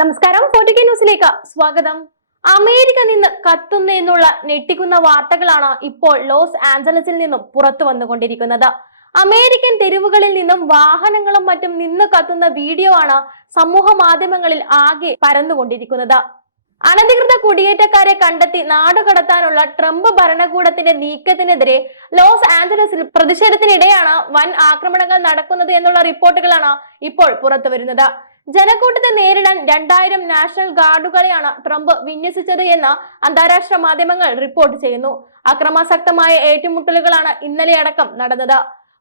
നമസ്കാരം. ഫോർട്ടിക്ക ന്യൂസിലേക്ക് സ്വാഗതം. അമേരിക്ക നിന്ന് കത്തുന്നു എന്നുള്ള ഞെട്ടിക്കുന്ന വാർത്തകളാണ് ഇപ്പോൾ ലോസ് ആഞ്ചലസിൽ നിന്നും പുറത്തു വന്നുകൊണ്ടിരിക്കുന്നത്. അമേരിക്കൻ തെരുവുകളിൽ നിന്നും വാഹനങ്ങളും മറ്റും നിന്ന് കത്തുന്ന വീഡിയോ ആണ് സമൂഹ മാധ്യമങ്ങളിൽ ആകെ പരന്നുകൊണ്ടിരിക്കുന്നത്. അനധികൃത കുടിയേറ്റക്കാരെ കണ്ടെത്തി നാടുകടത്താനുള്ള ട്രംപ് ഭരണകൂടത്തിന്റെ നീക്കത്തിനെതിരെ ലോസ് ആഞ്ചലസിൽ പ്രതിഷേധത്തിനിടെയാണ് വൻ ആക്രമണങ്ങൾ നടക്കുന്നത് എന്നുള്ള റിപ്പോർട്ടുകളാണ് ഇപ്പോൾ പുറത്തു വരുന്നത് ജനക്കൂട്ടത്തെ നേരിടാൻ രണ്ടായിരം നാഷണൽ ഗാർഡുകളെയാണ് ട്രംപ് വിന്യസിച്ചത് എന്ന് അന്താരാഷ്ട്ര മാധ്യമങ്ങൾ റിപ്പോർട്ട് ചെയ്യുന്നു. അക്രമാസക്തമായ ഏറ്റുമുട്ടലുകളാണ് ഇന്നലെ അടക്കം നടന്നത്.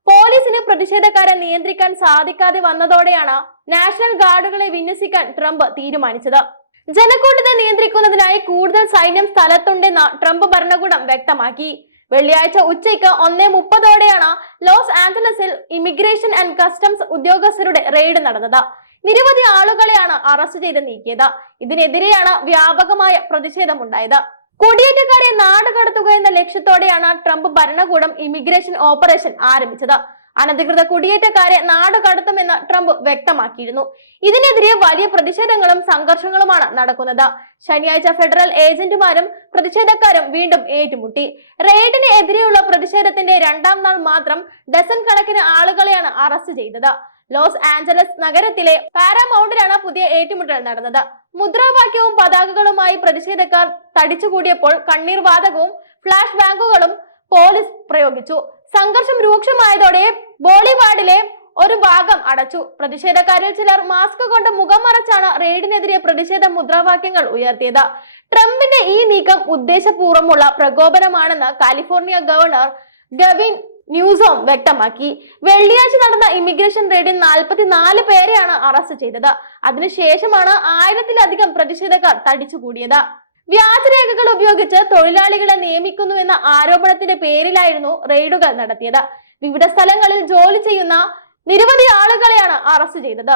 പോലീസിന് പ്രതിഷേധക്കാരെ നിയന്ത്രിക്കാൻ സാധിക്കാതെ വന്നതോടെയാണ് നാഷണൽ ഗാർഡുകളെ വിന്യസിക്കാൻ ട്രംപ് തീരുമാനിച്ചത്. ജനക്കൂട്ടത്തെ നിയന്ത്രിക്കുന്നതിനായി കൂടുതൽ സൈന്യം സ്ഥലത്തുണ്ടെന്ന് ട്രംപ് ഭരണകൂടം വ്യക്തമാക്കി. വെള്ളിയാഴ്ച ഉച്ചയ്ക്ക് ഒന്നേ മുപ്പതോടെയാണ് ലോസ് ആഞ്ചലസിൽ ഇമിഗ്രേഷൻ ആൻഡ് കസ്റ്റംസ് ഉദ്യോഗസ്ഥരുടെ റെയ്ഡ് നടന്നത്. നിരവധി ആളുകളെയാണ് അറസ്റ്റ് ചെയ്ത് നീക്കിയത്. ഇതിനെതിരെയാണ് വ്യാപകമായ പ്രതിഷേധമുണ്ടായത്. കുടിയേറ്റക്കാരെ നാട് കടത്തുക എന്ന ലക്ഷ്യത്തോടെയാണ് ട്രംപ് ഭരണകൂടം ഇമിഗ്രേഷൻ ഓപ്പറേഷൻ ആരംഭിച്ചത്. അനധികൃത കുടിയേറ്റക്കാരെ നാട് കടത്തുമെന്ന് ട്രംപ് വ്യക്തമാക്കിയിരുന്നു. ഇതിനെതിരെ വലിയ പ്രതിഷേധങ്ങളും സംഘർഷങ്ങളുമാണ് നടക്കുന്നത്. ശനിയാഴ്ച ഫെഡറൽ ഏജന്റുമാരും പ്രതിഷേധക്കാരും വീണ്ടും ഏറ്റുമുട്ടി. റെയ്ഡിന് എതിരെയുള്ള പ്രതിഷേധത്തിന്റെ രണ്ടാം നാൾ മാത്രം ഡസൻ കണക്കിന് ആളുകളെയാണ് അറസ്റ്റ് ചെയ്തത്. ലോസ് ആഞ്ചലസ് നഗരത്തിലെ പാരാമൗണ്ടിലാണ് പുതിയ ഏറ്റുമുട്ടൽ നടന്നത്. മുദ്രാവാക്യവും പതാകകളുമായി പ്രതിഷേധക്കാർ തടിച്ചുകൂടിയപ്പോൾ കണ്ണീർ വാതകവും ഫ്ലാഷ് ബാങ്കുകളും പോലീസ് പ്രയോഗിച്ചു. സംഘർഷം രൂക്ഷമായതോടെ ബോളിവാർഡിലെ ഒരു ഭാഗം അടച്ചു. പ്രതിഷേധക്കാരിൽ ചിലർ മാസ്ക് കൊണ്ട് മുഖം മറച്ചാണ് റെയ്ഡിനെതിരെ പ്രതിഷേധ മുദ്രാവാക്യങ്ങൾ ഉയർത്തിയത്. ട്രംപിന്റെ ഈ നീക്കം ഉദ്ദേശപൂർവമുള്ള പ്രകോപനമാണെന്ന് കാലിഫോർണിയ ഗവർണർ ഗവിൻ ന്യൂസോം വ്യക്തമാക്കി. വെള്ളിയാഴ്ച നടന്ന ഇമിഗ്രേഷൻ റെയ്ഡിൽ നാൽപ്പത്തിനാല് പേരെയാണ് അറസ്റ്റ് ചെയ്തത്. അതിനുശേഷമാണ് ആയിരത്തിലധികം പ്രതിഷേധക്കാർ തടിച്ചുകൂടിയത് വ്യാജരേഖകൾ ഉപയോഗിച്ച് തൊഴിലാളികളെ നിയമിക്കുന്നുവെന്ന ആരോപണത്തിന്റെ പേരിലായിരുന്നു റെയ്ഡുകൾ നടത്തിയത്. വിവിധ സ്ഥലങ്ങളിൽ ജോലി ചെയ്യുന്ന നിരവധി ആളുകളെയാണ് അറസ്റ്റ് ചെയ്തത്.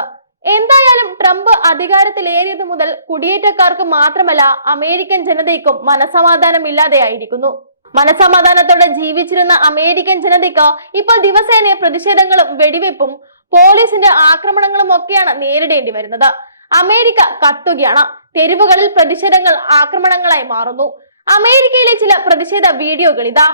എന്തായാലും ട്രംപ് അധികാരത്തിലേറിയത് മുതൽ കുടിയേറ്റക്കാർക്ക് മാത്രമല്ല അമേരിക്കൻ ജനതയ്ക്കും മനസമാധാനമില്ലാതെയായിരിക്കുന്നു മനസമാധാനത്തോടെ ജീവിച്ചിരുന്ന അമേരിക്കൻ ജനതയ്ക്ക് ഇപ്പോൾ ദിവസേന പ്രതിഷേധങ്ങളും വെടിവെപ്പും പോലീസിന്റെ ആക്രമണങ്ങളും ഒക്കെയാണ് നേരിടേണ്ടി വരുന്നത്. അമേരിക്ക കത്തുകയാണ്. തെരുവുകളിൽ പ്രതിഷേധങ്ങൾ ആക്രമണങ്ങളായി മാറുന്നു. അമേരിക്കയിലെ ചില പ്രതിഷേധ വീഡിയോകൾ ഇതാ.